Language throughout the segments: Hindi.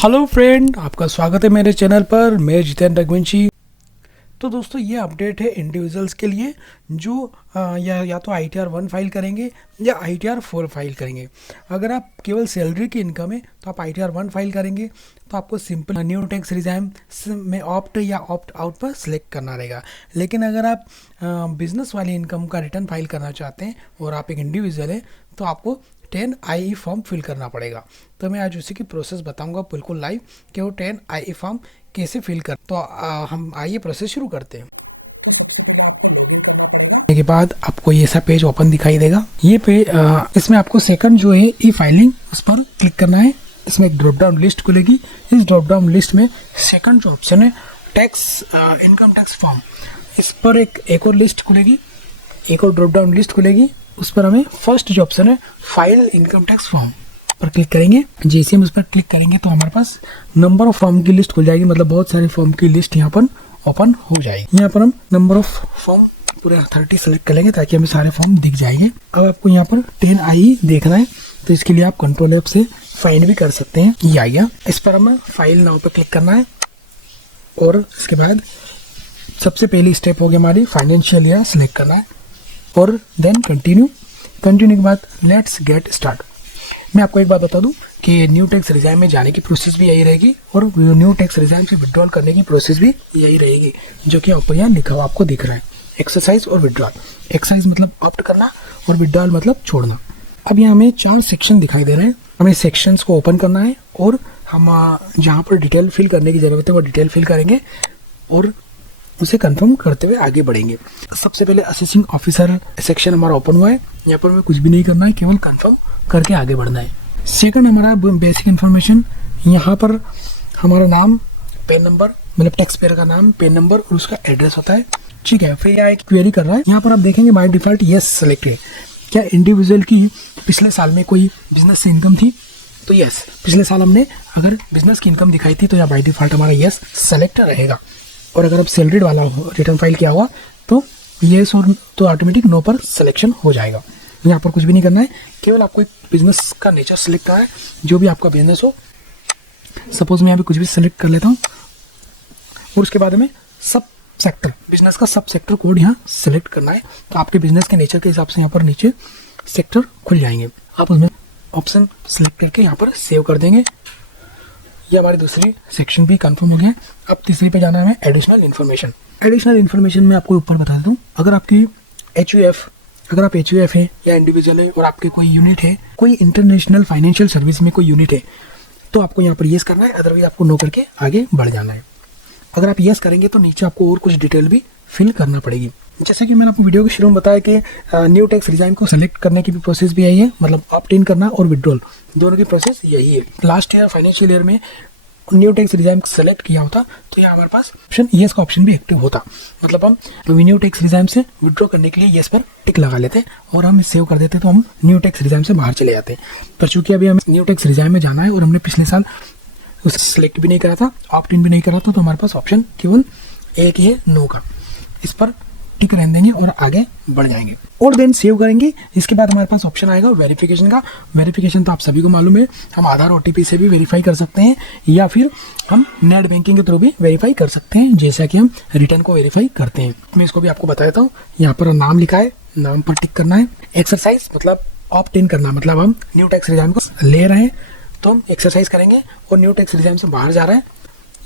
हेलो फ्रेंड, आपका स्वागत है मेरे चैनल पर। मैं जितेंद्र रघुवंशी। तो दोस्तों, ये अपडेट है इंडिविजुअल्स के लिए जो या तो ITR 1 फाइल करेंगे या ITR 4 फाइल करेंगे। अगर आप केवल सैलरी की इनकम है तो आप ITR 1 फाइल करेंगे तो आपको सिंपल न्यू टैक्स रिजाइम में ऑप्ट या ऑप्ट आउट पर सिलेक्ट करना रहेगा। लेकिन अगर आप बिजनेस वाली इनकम का रिटर्न फाइल करना चाहते हैं और आप एक इंडिविजुअल है तो आपको 10IE फॉर्म फिल करना पड़ेगा। तो मैं आज उसी की प्रोसेस बताऊंगा बिल्कुल लाइव कि वो 10IE फॉर्म कैसे फिल कर। तो हम आइए प्रोसेस शुरू करते हैं। के बाद आपको ये सा पेज ओपन दिखाई देगा। ये पेज इसमें आपको सेकंड जो है ई फाइलिंग, उस पर क्लिक करना है। इसमें एक ड्रॉप डाउन लिस्ट खुलेगी। इस ड्रॉप डाउन लिस्ट में सेकंड जो ऑप्शन है टैक्स इनकम टैक्स फॉर्म, इस पर एक और लिस्ट खुलेगी, एक और ड्रॉप डाउन लिस्ट खुलेगी। उस पर हमें फर्स्ट जो ऑप्शन है फाइल इनकम टैक्स फॉर्म पर क्लिक करेंगे। जैसे हम उस पर क्लिक करेंगे तो हमारे पास नंबर ऑफ फॉर्म की लिस्ट खुल जाएगी, मतलब बहुत सारे फॉर्म की लिस्ट यहाँ पर ओपन हो जाएगी। यहाँ पर हम नंबर ऑफ फॉर्म पूरे 30 सेलेक्ट कर लेंगे ताकि हमें सारे फॉर्म दिख जाएंगे। अब आपको यहाँ पर 10IE देखना है तो इसके लिए आप कंट्रोल F से फाइंड भी कर सकते हैं। ये आ गया। इस पर हमें फाइल नाउ पर क्लिक करना है और इसके बाद सबसे पहली स्टेप होगी हमारी फाइनेंशियल ईयर सेलेक्ट करना है और देन कंटिन्यू के बाद लेट्स गेट स्टार्ट। मैं आपको एक बात बता दूं कि न्यू टैक्स रिजाइम में जाने की प्रोसेस भी यही रहेगी और न्यू टैक्स रिजाइम से विड्रॉल करने की प्रोसेस भी यही रहेगी, जो कि ऊपर यहाँ लिखा हुआ आपको दिख रहा है। एक्सरसाइज और विड्रॉल। एक्सरसाइज मतलब ऑप्ट करना और विड्रॉल मतलब छोड़ना। अब यहाँ हमें 4 सेक्शन दिखाई दे रहे हैं। हमें सेक्शंस को ओपन करना है और हम जहाँ पर डिटेल फिल करने की जरूरत है वो डिटेल फिल करेंगे और उसे कंफर्म करते हुए आगे बढ़ेंगे। सबसे पहले असेसिंग ऑफिसर सेक्शन हमारा ओपन हुआ है। यहाँ पर हमें कुछ भी नहीं करना है, केवल कंफर्म करके आगे बढ़ना है। सेकंड हमारा बेसिक इन्फॉर्मेशन, यहाँ पर हमारा नाम, पेन नंबर, मतलब टैक्स पेयर का नाम, पेन नंबर और उसका एड्रेस होता है। ठीक है। फिर यहाँ एक क्वेरी कर रहा है। यहाँ पर आप देखेंगे बाय डिफॉल्ट यस सेलेक्ट है। क्या इंडिविजुअल की पिछले साल में कोई बिजनेस से इनकम थी? तो यस, पिछले साल हमने अगर बिजनेस की इनकम दिखाई थी तो यहाँ बाय डिफॉल्ट हमारा यस सेलेक्ट रहेगा। और अगर आप सैलरीड वाला रिटर्न फाइल किया हुआ तो येस और तो ऑटोमेटिक नो पर सिलेक्शन हो जाएगा। यहाँ पर कुछ भी नहीं करना है, केवल आपको एक बिजनेस का नेचर सेलेक्ट करना है, जो भी आपका बिजनेस हो। सपोज मैं यहाँ पे कुछ भी सेलेक्ट कर लेता हूँ और उसके बाद हमें सब सेक्टर, बिजनेस का सब सेक्टर कोड यहाँ सेलेक्ट करना है। तो आपके बिजनेस के नेचर के हिसाब से यहाँ पर नीचे सेक्टर खुल जाएंगे। आप उसमें ऑप्शन सेलेक्ट करके यहाँ पर सेव कर देंगे। ये हमारी दूसरी सेक्शन भी कंफर्म हो गया। अब तीसरी पे जाना है हमें एडिशनल इन्फॉर्मेशन। एडिशनल इन्फॉर्मेशन में आपको ऊपर बता दूं, अगर आपकी अगर आप HUF है या इंडिविजुअल है और आपके कोई यूनिट है, कोई इंटरनेशनल फाइनेंशियल सर्विस में कोई यूनिट है, तो आपको यहाँ पर येस करना है, अदरवाइज आपको नो करके आगे बढ़ जाना है। अगर आप येस करेंगे तो नीचे आपको और कुछ डिटेल भी फिल करना पड़ेगी। जैसे कि मैंने आपको वीडियो के शुरू में बताया कि न्यू टैक्स रिजाइम को सेलेक्ट करने की भी प्रोसेस भी यही है, मतलब ऑप्ट इन करना और विड्रॉल दोनों की प्रोसेस यही है। लास्ट ईयर फाइनेंशियल ईयर में न्यू टैक्स रिजाइम सेलेक्ट किया होता तो यहाँ हमारे पास ऑप्शन येस का ऑप्शन भी एक्टिव होता, मतलब हम न्यू टैक्स रिजाइम से विड्रॉ करने के लिए येस पर टिक लगा लेते और हम सेव कर देते तो हम न्यू टैक्स रिजाइम से बाहर चले जाते। पर चूंकि अभी हमें न्यू टैक्स रिजाइम में जाना है और हमने पिछले साल उसे सिलेक्ट भी नहीं करा था, ऑप्ट इन भी नहीं करा था, तो हमारे पास ऑप्शन केवल एक ही है, नो का। इस पर टिक रहने देंगे और आगे बढ़ जाएंगे और देन सेव करेंगे। इसके बाद हमारे पास ऑप्शन आएगा वेरिफिकेशन का। वेरिफिकेशन तो आप सभी को मालूम है, हम आधार OTP से भी वेरीफाई कर सकते हैं या फिर हम नेट बैंकिंग के थ्रू भी वेरीफाई कर सकते हैं, जैसा कि हम रिटर्न को वेरीफाई करते हैं। मैं इसको भी आपको बता देता हूँ। यहाँ पर नाम लिखा है, नाम पर टिक करना है। एक्सरसाइज मतलब ऑप्ट इन करना, मतलब हम न्यू टैक्स रिजाइम को ले रहे हैं तो हम एक्सरसाइज करेंगे और न्यू टैक्स रिजाइम से बाहर जा रहा है,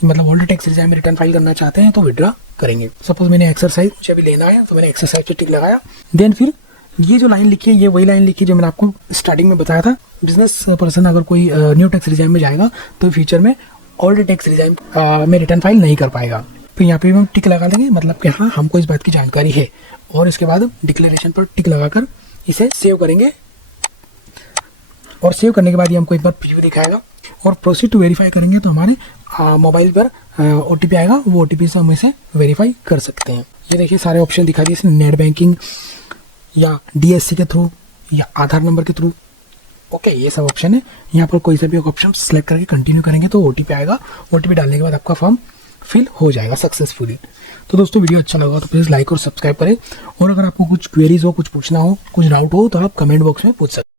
मतलब ओल्ड टैक्स रिजाइम में रिटर्न फाइल करना चाहते हैं तो विड्रॉ करेंगे। सपोज मैंने एक्सरसाइज मुझे अभी लेना है तो मैंने एक्सरसाइज पे टिक लगाया। देन फिर ये जो लाइन लिखी है ये वही लाइन लिखी है जो मैंने आपको स्टार्टिंग में बताया था। बिजनेस पर्सन अगर कोई न्यू टैक्स रिजाइम में जाएगा तो फ्यूचर में ओल्ड टैक्स रिजाइम में रिटर्न फाइल नहीं कर पाएगा। फिर यहाँ पे हम टिक लगा देंगे, मतलब कि हाँ हमको इस बात की जानकारी है। और इसके बाद डिक्लेरेशन पर टिक लगाकर इसे सेव करेंगे और सेव करने के बाद ये हमको एक बार प्रीव्यू दिखाएगा और प्रोसीड टू वेरीफाई करेंगे तो हमारे मोबाइल पर OTP आएगा, वो OTP से हम इसे वेरीफाई कर सकते हैं। ये देखिए सारे ऑप्शन दिखा दिए इसमें, नेट बैंकिंग या DSC के थ्रू या आधार नंबर के थ्रू। ओके, ये सब ऑप्शन है। यहाँ पर कोई सा भी ऑप्शन सेलेक्ट करके कंटिन्यू करेंगे तो OTP आएगा। OTP डालने के बाद आपका फॉर्म फिल हो जाएगा सक्सेसफुली। तो दोस्तों वीडियो अच्छा लगा तो प्लीज़ लाइक और सब्सक्राइब करें और अगर आपको कुछ क्वेरीज हो, कुछ पूछना हो, कुछ डाउट हो तो आप कमेंट बॉक्स में पूछ सकते हैं।